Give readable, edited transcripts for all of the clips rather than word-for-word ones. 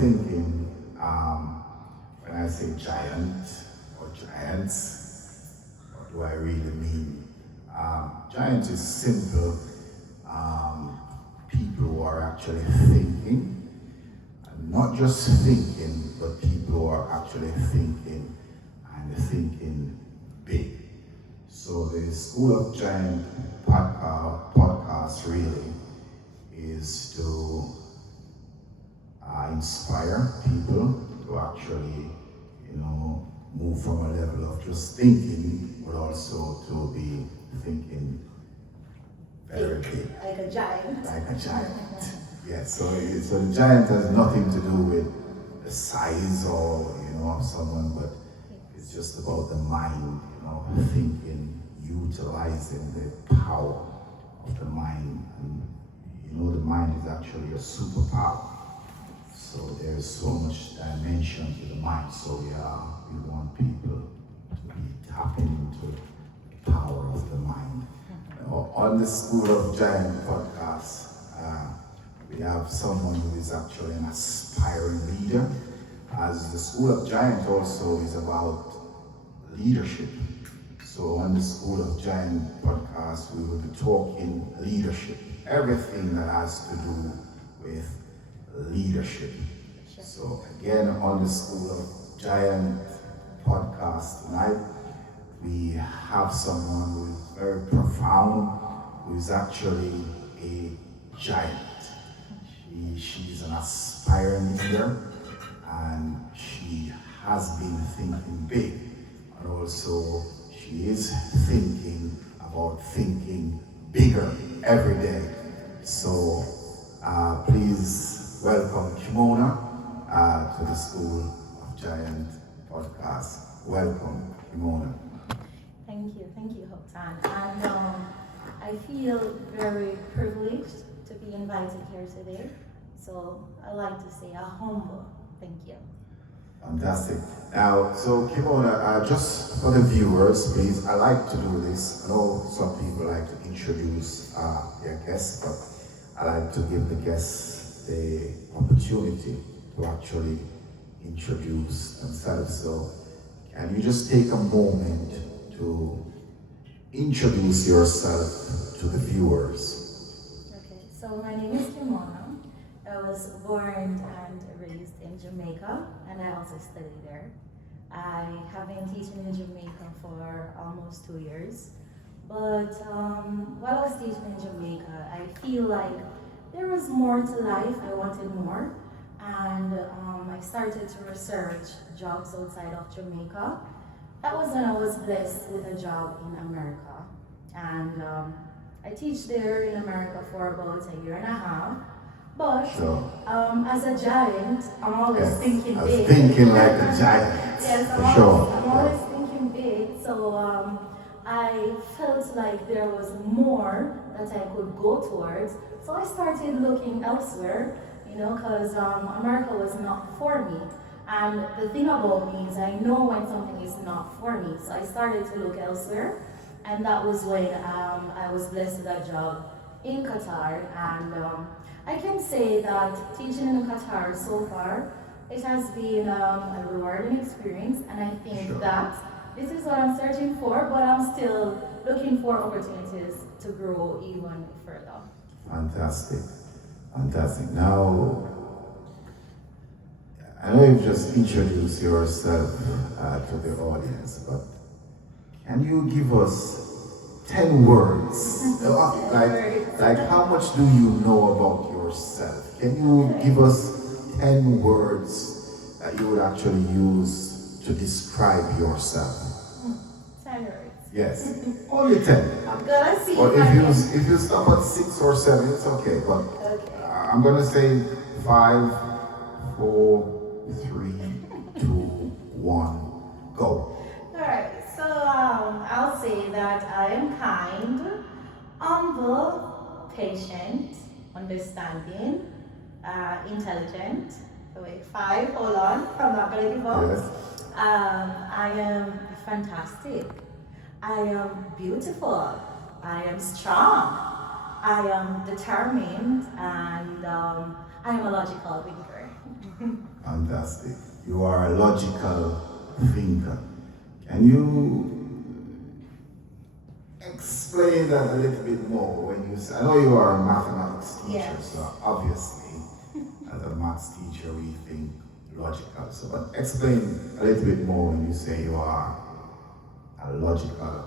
thinking, when I say giant or giants, what do I really mean? Giant is simple people who are actually thinking, and not just thinking, but people who are actually thinking and thinking big. So the School of Giant podcast really is to inspire people to actually, move from a level of just thinking, but also to be thinking very big. Like a giant. Like a giant. Yes. So the giant has nothing to do with the size or of someone, but it's just about the mind, thinking, utilizing the power of the mind. And the mind is actually a superpower. So there's so much dimension to the mind. So we want people to be tapping into the power of the mind. On the School of Giant podcast, we have someone who is actually an aspiring leader, as the School of Giant also is about leadership. So on the School of Giant podcast, we will be talking leadership, everything that has to do with leadership. So again, on the School of Giant podcast tonight, we have someone who is very profound, who is actually a giant. She's an aspiring leader, and she has been thinking big, and also she is thinking about thinking bigger every day. So please welcome Kimona to the School of Giant podcast. Welcome, Kimona. Thank you, Hoptan. And I feel very privileged to be invited here today. So I like to say a humble thank you. Fantastic. Now, so Kimona, just for the viewers, please, I like to do this. I know some people like to introduce their guests, but I like to give the guests the opportunity to actually introduce themselves. So can you just take a moment to introduce yourself to the viewers? Okay, so my name is Kimona. I was born and raised in Jamaica, and I also studied there. I have been teaching in Jamaica for almost 2 years. But while I was teaching in Jamaica, I feel like there was more to life. I wanted more. And I started to research jobs outside of Jamaica. That was when I was blessed with a job in America. And I teach there in America for about 1.5 years. But as a giant, I'm always thinking big. Thinking like a giant. Yes, I'm always thinking big. So I felt like there was more that I could go towards. So I started looking elsewhere, because America was not for me. And the thing about me is I know when something is not for me. So I started to look elsewhere. And that was when I was blessed with a job in Qatar. And I can say that teaching in Qatar so far, it has been a rewarding experience, and I think that this is what I'm searching for, but I'm still looking for opportunities to grow even further. Fantastic. Now, I know you've just introduced yourself to the audience, but can you give us 10 words? like how much do you know about yourself? Can you give us 10 words that you would actually use to describe yourself? 10 words. Yes, only 10. I'm gonna see. Or if you stop at 6 or 7, it's okay. But I'm gonna say 5, 4, 3, 2, 1, go. Alright, so I'll say that I am kind, humble, patient, understanding, intelligent. So wait, 5, hold on, I'm not gonna give up. Yes. I am fantastic. I am beautiful. I am strong. I am determined, and I am a logical thinker. Fantastic. You are a logical thinker. Can you explain that a little bit more when you say, I know you are a mathematics teacher, Yes. so obviously as a maths teacher we think logical. So but explain a little bit more when you say you are a logical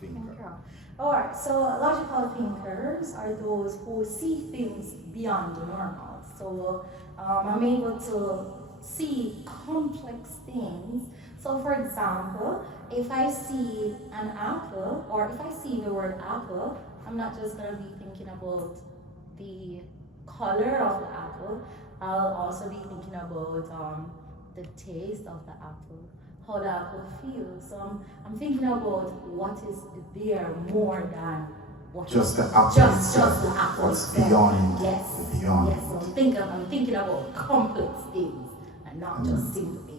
thinker. Okay. All right. So logical thinkers are those who see things beyond the normal. So I'm able to see complex things. So, for example, if I see an apple, or if I see the word apple, I'm not just going to be thinking about the color of the apple. I'll also be thinking about the taste of the apple, how the apple feels. So I'm thinking about what is there more than what Just the is apple just itself. the apple What's itself. beyond Yes, the beyond. yes. So I'm thinking about complex things and not just simple things.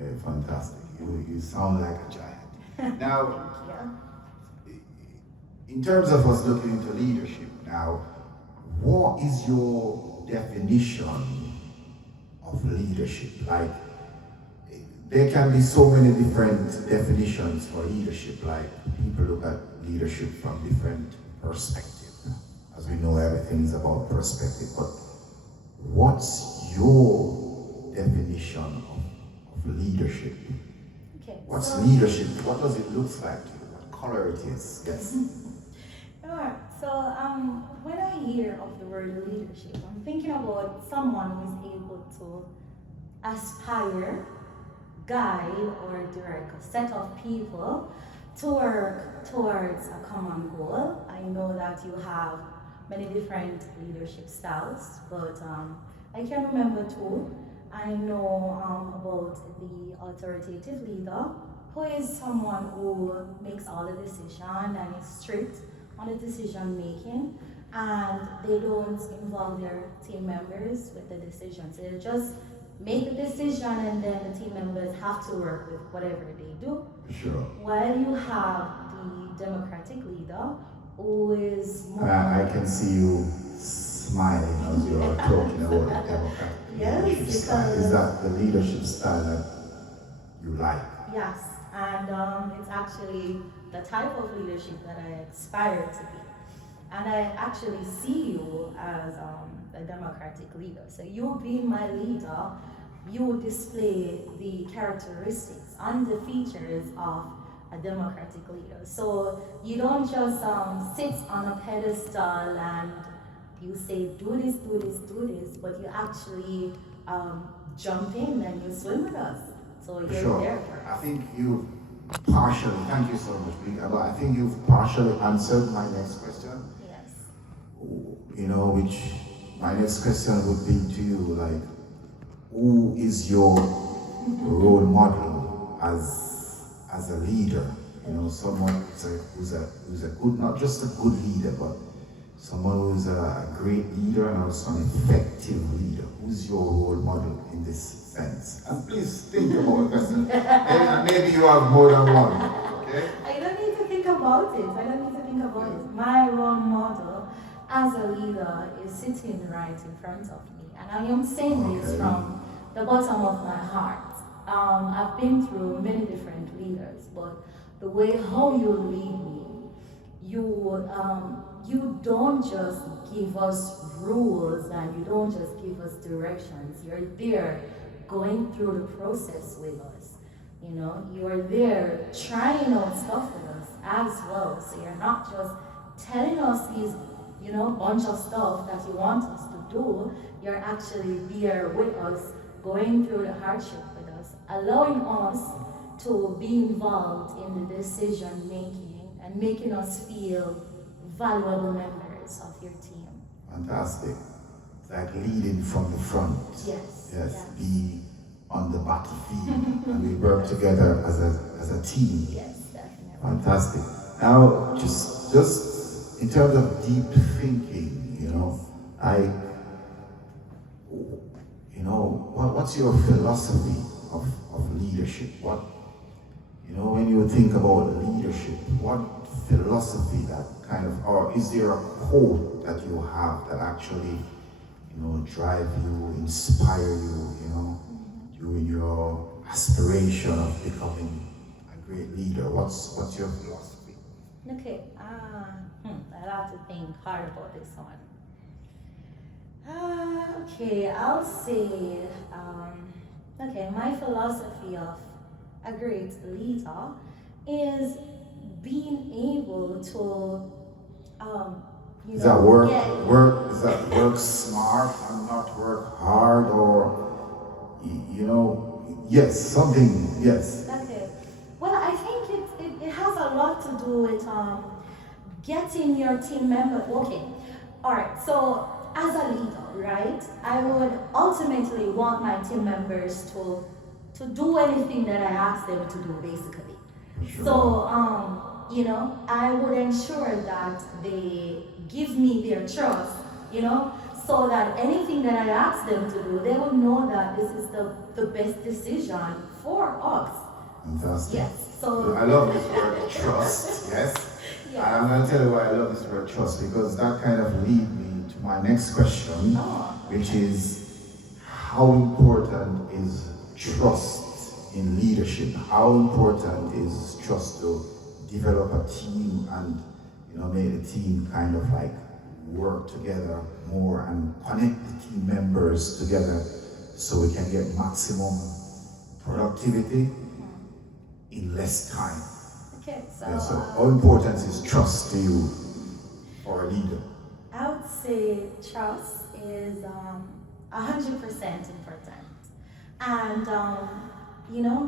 Okay, fantastic. You sound like a giant. Now, Yeah. in terms of us looking into leadership now, what is your definition of leadership? Like, there can be so many different definitions for leadership. Like, people look at leadership from different perspectives. As we know, everything is about perspective. But what's your definition of leadership? Okay. What's so, leadership? What does it look like to you? What color it is? Yes. Alright, so when I hear of the word leadership, I'm thinking about someone who is able to aspire, guide, or direct a set of people to work towards a common goal. I know that you have many different leadership styles, but I can remember two. I know about the authoritative leader, who is someone who makes all the decision and is strict on the decision making, and they don't involve their team members with the decisions. They just make the decision and then the team members have to work with whatever they do. Sure. While you have the democratic leader, who is more... I can see you smiling as you are talking about the democratic Yes, leadership style. Is because- that the leadership style that you like? Yes, and it's actually the type of leadership that I aspire to be. And I actually see you as a democratic leader. So you being my leader, you display the characteristics and the features of a democratic leader. So you don't just sit on a pedestal and you say, do this, do this, do this, but you actually jump in and you swim with us. So you're Sure. there for I us. think you've partially, thank you so much, Big, but I think you've partially answered my next question. Yes. You know, which my next question would be to you, like, who is your role model as a leader? You know, someone who's a good, not just a good leader, but someone who's a great leader and also an effective leader. Who's your role model in this sense? And please think about this. Maybe you have more than one. Okay? I don't need to think about it. My role model as a leader is sitting right in front of me. And I am saying this Okay. from the bottom of my heart. I've been through many different leaders, but the way how you lead me, you don't just give us rules and you don't just give us directions. You're there going through the process with us. You know, you are there trying out stuff with us as well. So you're not just telling us these, bunch of stuff that you want us to do. You're actually there with us, going through the hardship with us, allowing us to be involved in the decision making and making us feel valuable members of your team. Fantastic. It's like leading from the front. Yes. Yes. Be on the battlefield and we work together as a team. Yes, definitely. Fantastic. Now, just in terms of deep thinking, what's your philosophy of leadership? When you think about leadership, what philosophy that kind of, or is there a quote that you have that actually, drive you, inspire you, during your aspiration of becoming a great leader? What's your philosophy? Okay, I'll have to think hard about this one. Okay, I'll say, okay, my philosophy of a great leader is being able to, Is that work, get, is that work smart and not work hard, or, yes, something, yes. okay. Well, I think it has a lot to do with getting your team member. Okay, all right. So as a leader, right, I would ultimately want my team members to do anything that I ask them to do, basically. Sure. So I would ensure that they give me their trust, so that anything that I ask them to do, they will know that this is the best decision for us. Fantastic. Yes. So I love this word trust, yes? Yeah. And I'm going to tell you why I love this word trust, because that kind of leads me to my next question, which is, how important is trust in leadership? How important is trust to develop a team and make the team kind of like work together more and connect the team members together so we can get maximum productivity in less time? Okay, so, Yeah, so how important is trust to you for a leader? I would say trust is 100% important. And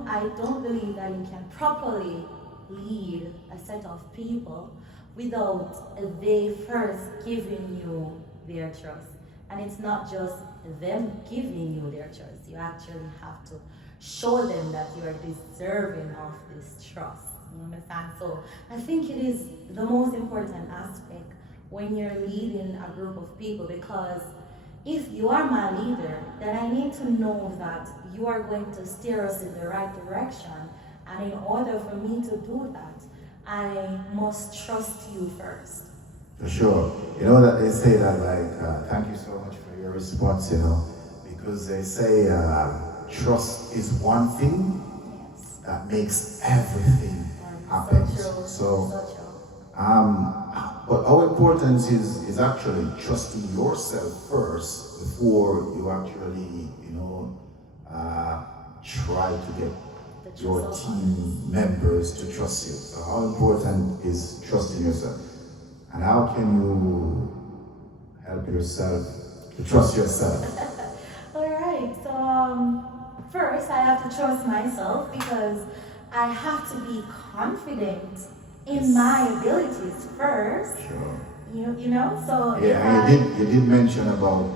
I don't believe that you can properly lead a set of people without they first giving you their trust. And it's not just them giving you their trust. You actually have to show them that you are deserving of this trust. You understand? So I think it is the most important aspect when you're leading a group of people, because if you are my leader, then I need to know that you are going to steer us in the right direction. And in order for me to do that, I must trust you first. For sure. You know that they say that, like, thank you so much for your response, because they say trust is one thing that makes everything happen. So but how important is actually trusting yourself first before you actually, try to get your team members to trust you. So how important is trusting yourself? And how can you help yourself to trust yourself? All right. So first, I have to trust myself because I have to be confident in my abilities first. Sure. So yeah, and you did mention about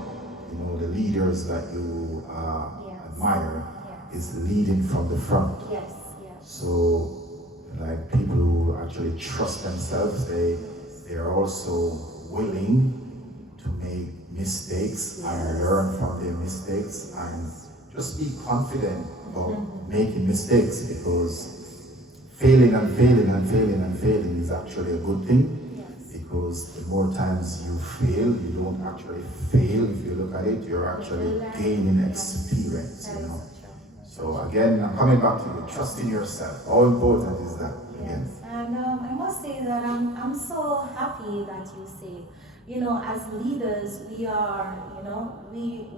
the leaders that you admire is leading from the front. Yes. So like people who actually trust themselves, they are also willing to make mistakes and learn from their mistakes and just be confident about making mistakes, because failing is actually a good thing. Because the more times you fail, you don't actually fail. If you look at it, you're actually gaining experience. So again, I'm coming back to you. Trust in yourself. How important is that? Yes, and I must say that I'm so happy that you say, as leaders, we are,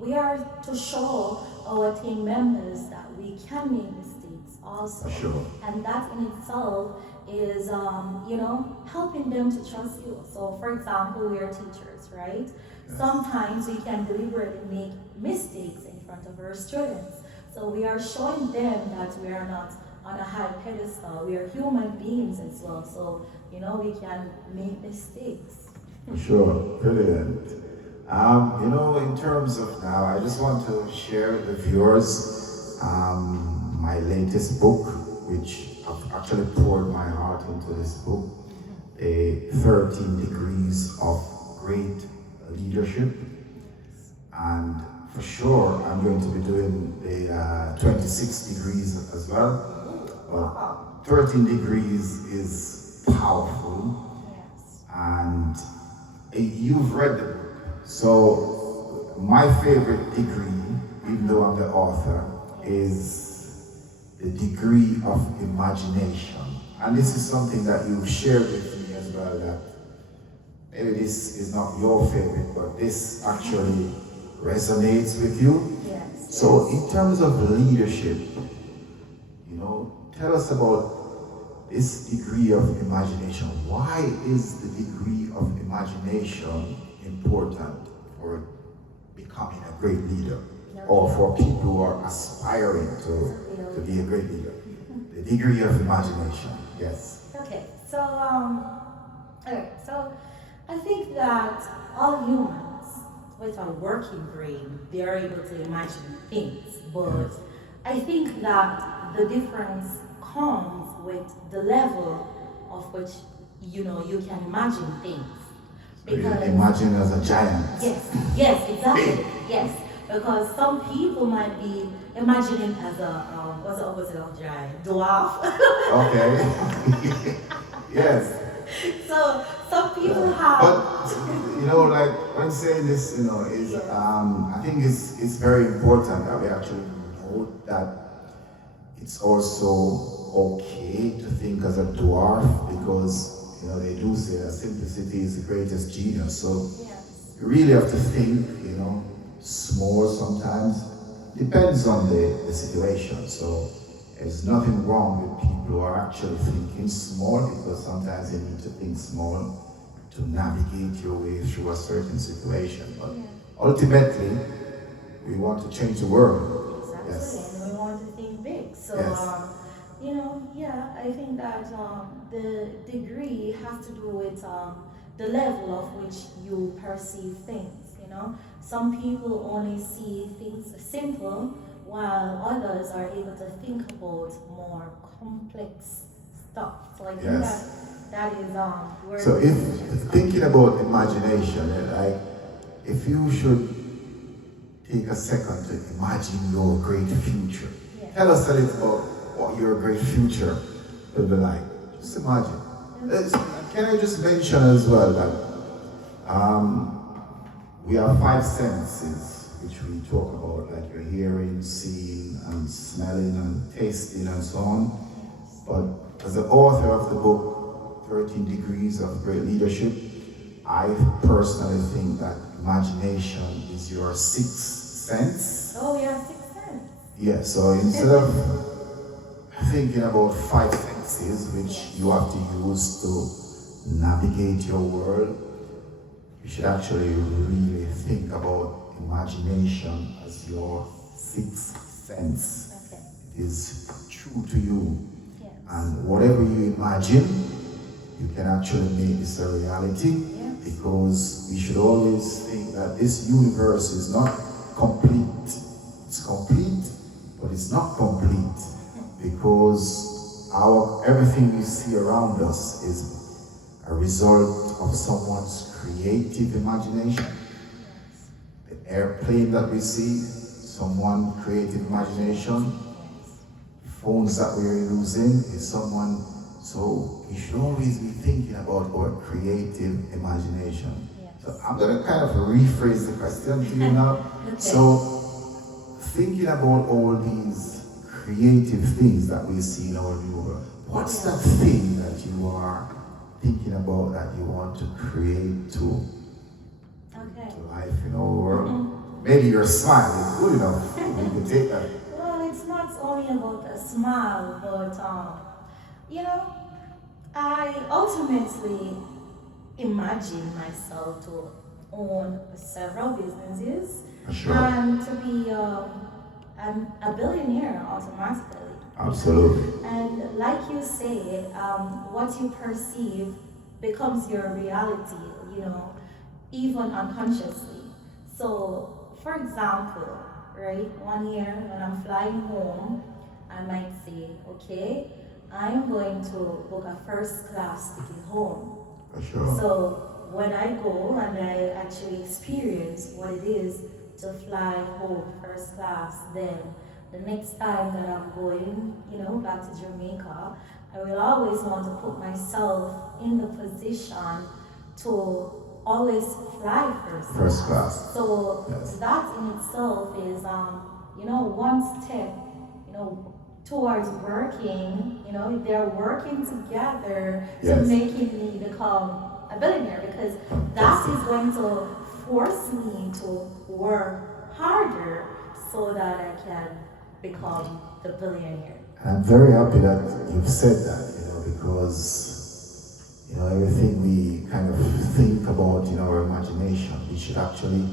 we are to show our team members that we can make mistakes also. Sure. And that in itself is, helping them to trust you. So, for example, we are teachers, right? Yes. Sometimes we can deliberately make mistakes in front of our students. So we are showing them that we are not on a high pedestal. We are human beings as well. So, we can make mistakes. Sure, brilliant. In terms of now, I just want to share with the viewers my latest book, which I've actually poured my heart into this book, the 13 Degrees of Great Leadership. And for sure, I'm going to be doing the 26 degrees as well. But 13 degrees is powerful. Yes. And you've read the book. So my favorite degree, even though I'm the author, is the degree of imagination. And this is something that you've shared with me as well, that maybe this is not your favorite, but this actually resonates with you. Yes. So in terms of leadership, tell us about this degree of imagination. Why is the degree of imagination important for becoming a great leader, or for people who are aspiring to be a great leader? The degree of imagination, yes. Okay, so so I think that all humans with a working brain, they are able to imagine things, but I think that the difference comes with the level of which you can imagine things. Imagine as a giant. Yes, exactly. Yes, because some people might be imagining as a what's the opposite of giant? Dwarf. Okay. Yes. So some people have. But like when saying this, is I think it's very important that we actually know that it's also okay to think as a dwarf, because they do say that simplicity is the greatest genius. So you really have to think, small sometimes. Depends on the situation. So there's nothing wrong with people who are actually thinking small, because sometimes you need to think small to navigate your way through a certain situation. But ultimately, we want to change the world. Exactly, Yes. and we want to think big. So, Yes. I think that the degree has to do with the level of which you perceive things. Some people only see things simple, while others are able to think about more complex stuff. So I think Yes. that is where So the if decisions come. thinking about imagination, like if you should take a second to imagine your great future, tell us a little about what your great future will be like. Just imagine. Can I just mention as well that we have five senses which we talk about, like your hearing, seeing, and smelling, and tasting, and so on. But as the author of the book, 13 Degrees of Great Leadership, I personally think that imagination is your sixth sense. Oh, yeah, 6 cents. Yeah, so instead of thinking about five senses which you have to use to navigate your world, you should actually really think about imagination as your sixth sense. Okay. It is true to you. Yes. And whatever you imagine, you can actually make this a reality, because we should always think that this universe is not complete. It's complete, but it's not complete, because everything we see around us is a result of someone's creative imagination. The airplane that we see, someone creative imagination. Phones that we're using is someone. So we should always be thinking about our creative imagination. So I'm going to kind of rephrase the question to you now. Okay. So thinking about all these creative things that we see in our new world, what's that thing that you are thinking about that you want to create to life in our world? Maybe your smile is good enough. You can take that. Well, it's not only about a smile, but I ultimately imagine myself to own several businesses Sure. and to be a billionaire automatically. Absolutely. And like you say, what you perceive becomes your reality, even unconsciously. So, for example, right, one year when I'm flying home, I might say, okay, I'm going to book a first class ticket home. Sure. So when I go and I actually experience what it is to fly home first class, then the next time that I'm going, back to Jamaica, I will always want to put myself in the position to always fly first. First class. So Yes. that in itself is, one step, towards working. They're working together to Yes. making me become a billionaire, because that is going to force me to work harder so that I can become the billionaire. And I'm very happy that you've said that, because everything we kind of think about in our imagination, we should actually,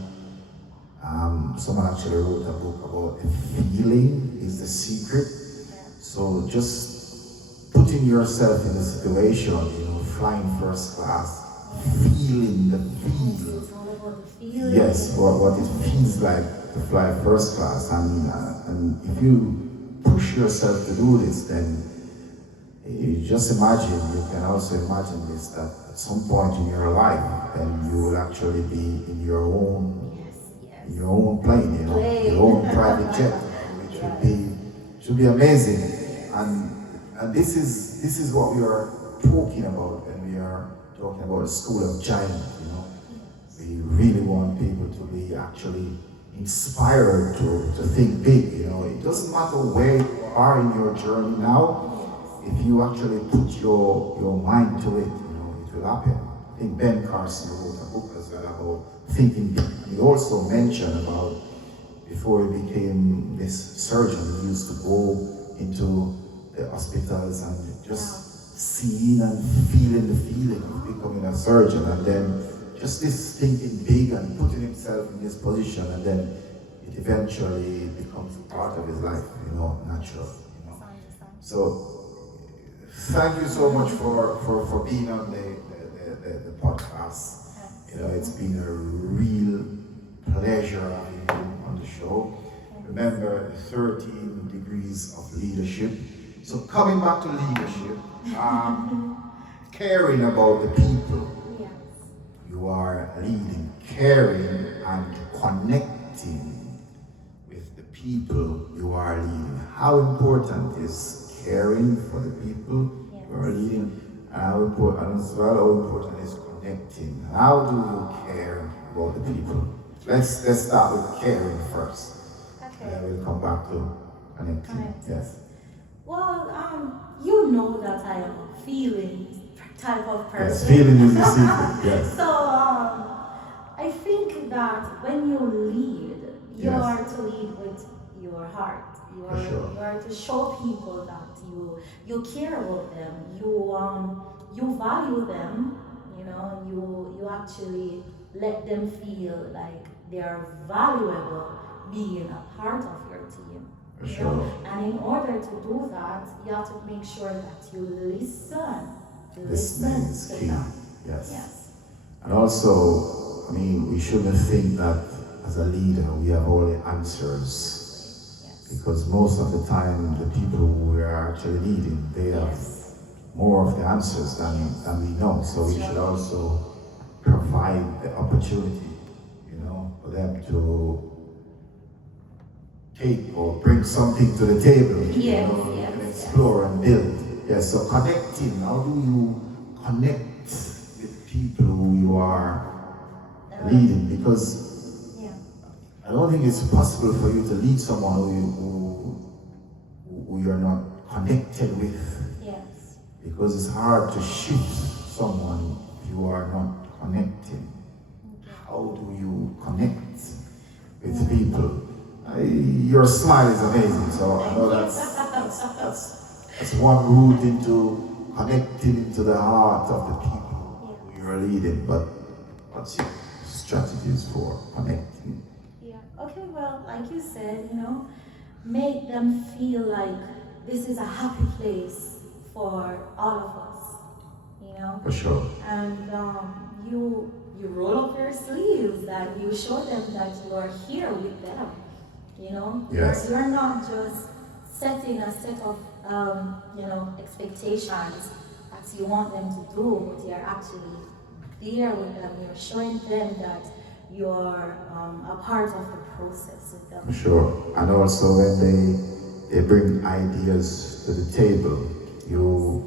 someone actually wrote a book about the feeling is the secret. So just putting yourself in a situation, flying first class, feeling the feel. It's all about the feeling. Yes, what it feels like to fly first class. And if you push yourself to do this, then you just imagine, you can also imagine this, that at some point in your life, then you will actually be in your own in your own plane, your own private jet, which should be amazing. And this is what we are talking about when we are talking about the School of Giants. We really want people to be actually inspired to think big. It doesn't matter where you are in your journey now. If you actually put your mind to it, it will happen. I think Ben Carson wrote a book as well about thinking big. He also mentioned about, before he became this surgeon, he used to go into the hospitals and just seeing and feeling the feeling of becoming a surgeon, and then just this thinking big and putting himself in this position, and then it eventually becomes part of his life, natural. So thank you so much for being on the podcast. It's been a real pleasure having you on the show. Remember, 13 degrees of leadership. So coming back to leadership, caring about the people you are leading, caring and connecting with the people you are leading. How important is caring for the people you are leading, and how important is connecting? How do you care about the people? Let's start with caring first. Okay. And then we'll come back to connecting. Yes. Well, you know that I am a feeling type of person. Yes, feeling is the secret. Yes. So, I think that when you lead, you Yes. are to lead with your heart. You are, For sure. you are to show people that you care about them. You value them. You actually let them feel like they are valuable being a part of your team. For sure. And in order to do that, you have to make sure that you listen. Listening is to key. them. Yes. Yes. And also, we shouldn't think that as a leader we have all the answers. Yes. Because most of the time, the people who we are actually leading, they have Yes. more of the answers than we know. So we should also provide the opportunity, for them to take or bring something to the table, Yes, and yes, explore and build. Yes, so connecting, how do you connect with people who you are leading? Because I don't think it's possible for you to lead someone who you're not connected with. Yes. Because it's hard to shift someone if you are not connecting. How do you connect with people? Your smile is amazing, so I know that's one route into connecting into the heart of the people who you're leading. But what's your strategies for connecting? Yeah. Okay. Well, like you said, make them feel like this is a happy place for all of us. For sure. And you roll up your sleeves, that you show them that you are here with them. Yes. You're not just setting a set of expectations that you want them to do, but you're actually there with them. You're showing them that you're a part of the process with them. For sure. And also when they bring ideas to the table, you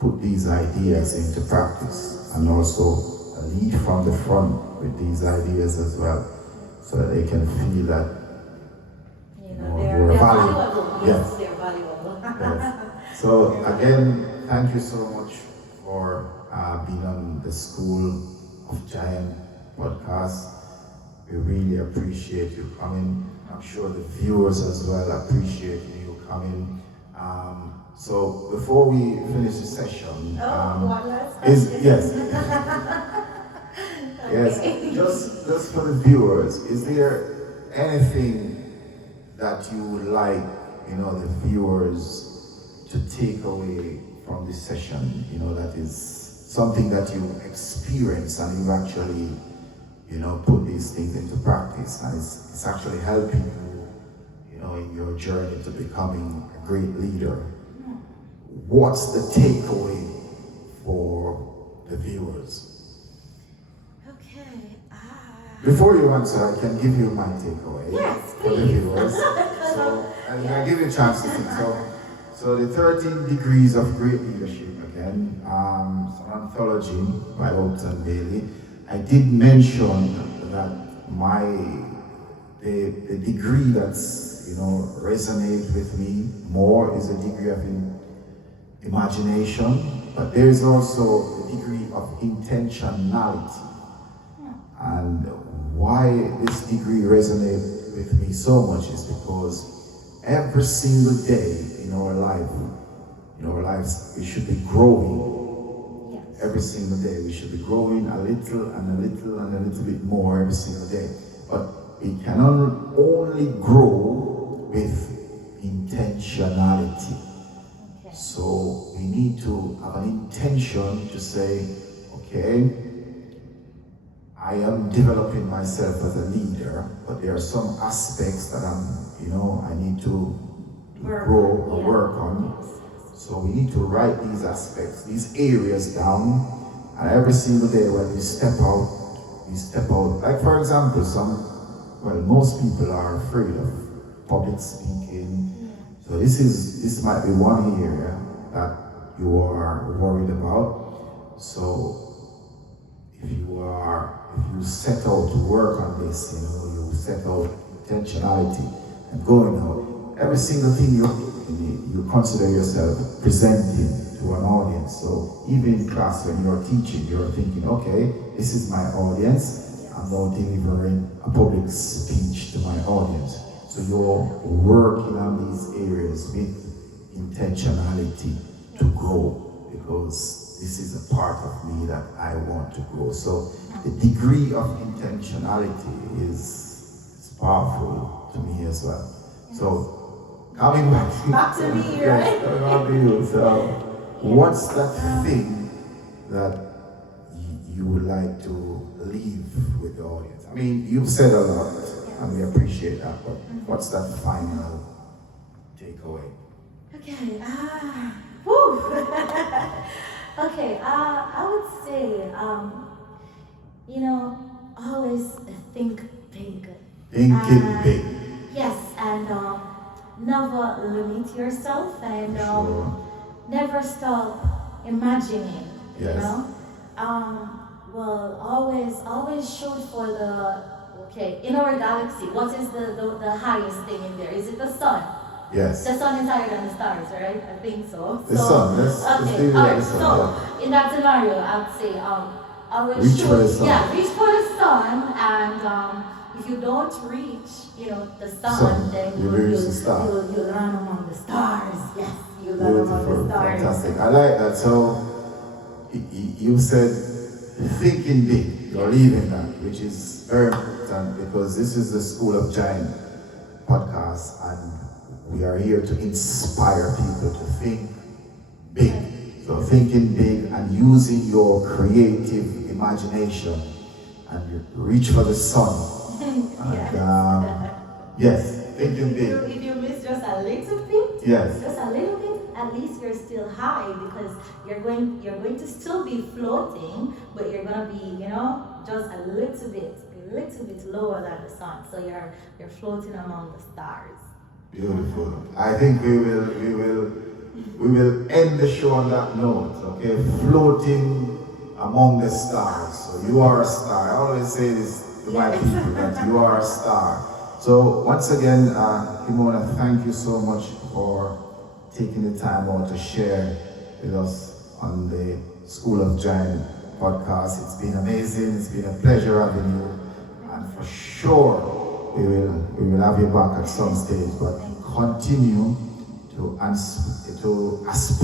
put these ideas into practice, and also lead from the front with these ideas as well, so that they can feel that they're valuable. Yes, Yes. they're valuable. Yes. So again, thank you so much for being on the School of Giant podcast. We really appreciate you coming. I'm sure the viewers as well appreciate you coming. So before we finish the session, One last is question. yes, Okay. yes. Just for the viewers, is there anything that you would like, the viewers to take away from this session? That is something that you experience and you've actually, put these things into practice, and it's actually helping you, in your journey to becoming a great leader. What's the takeaway for the viewers? Okay. Before you answer, I can give you my takeaway Yes, for the please. viewers. So, and I give you a chance to think. So the 13 Degrees of Great Leadership, again, it's an anthology by Upton Bailey. I did mention that the degree that's resonate with me more is a degree of imagination, but there is also a degree of intentionality. And why this degree resonates with me so much is because every single day in our lives, we should be growing. Yes. Every single day, we should be growing a little and a little and a little bit more every single day. But we can only grow with intentionality. Okay. So we need to have an intention to say, okay, I am developing myself as a leader, but there are some aspects that I need to grow or work on. Yes. So we need to write these aspects, these areas down, and every single day when we step out. Like for example, most people are afraid of public speaking. So this might be one area that you are worried about. So if you set out to work on this, you set out intentionality and going out, every single thing you consider yourself presenting to an audience. So even in class when you're teaching, you're thinking, okay, this is my audience, I'm now delivering a public speech to my audience. So you're working on these areas with intentionality to grow, because this is a part of me that I want to grow. So the degree of intentionality is powerful to me as well. So coming back to me, right? Yes, coming back to you. So what's that thing that you would like to leave with the audience? I mean, you've said a lot, and we appreciate that, but what's that final takeaway? Okay. Woo. Okay. I would say, always think big. Thinking big. Yes, and never limit yourself, and Sure. never stop imagining. Yes. Well, always shoot for in our galaxy, what is the highest thing in there? Is it the sun? Yes. The sun is higher than the stars, right? I think so. The sun, let's do alright, the sun. so in that scenario, I'd say I would Reach for the sun. Yeah, reach for the sun, and if you don't reach, the sun, then you reach the star. you'll run among the stars. Yes, you'll run among Beautiful, the stars. fantastic. I like that. So you said thinking big. You're leaving that, which is very important, because this is the School of Giant podcast, and we are here to inspire people to think big. So thinking big and using your creative imagination and reach for the sun. And, yes, thinking big. If you miss just a little bit, Yes. just a little bit, at least you're still high, because you're going to still be floating, but you're gonna be, just a little bit lower than the sun. So you're floating among the stars. Beautiful. I think we will end the show on that note. Okay, floating among the stars. So you are a star. I always say this to my people, that you are a star. So once again, Kimona, thank you so much for taking the time out to share with us on the School of Giant podcast. It's been amazing. It's been a pleasure having you. And for sure, we will have you back at some stage, but continue to aspire